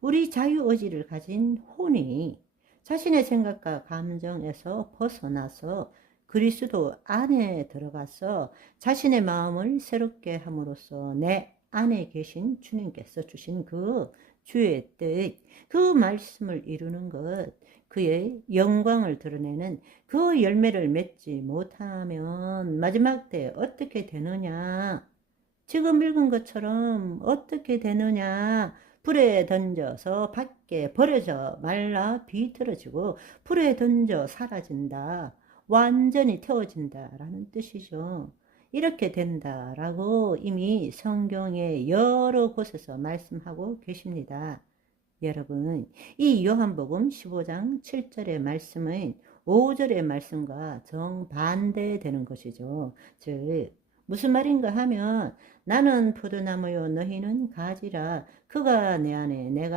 우리 자유의지를 가진 혼이 자신의 생각과 감정에서 벗어나서 그리스도 안에 들어가서 자신의 마음을 새롭게 함으로써 내 안에 계신 주님께서 주신 그 주의 뜻, 그 말씀을 이루는 것, 그의 영광을 드러내는 그 열매를 맺지 못하면 마지막 때 어떻게 되느냐? 지금 읽은 것처럼 어떻게 되느냐? 불에 던져서 밖에 버려져 말라 비틀어지고 불에 던져 사라진다. 완전히 태워진다 라는 뜻이죠. 이렇게 된다라고 이미 성경의 여러 곳에서 말씀하고 계십니다. 여러분, 이 요한복음 15장 7절의 말씀은 5절의 말씀과 정반대되는 것이죠. 즉, 무슨 말인가 하면 나는 포도나무요 너희는 가지라. 그가 내 안에 내가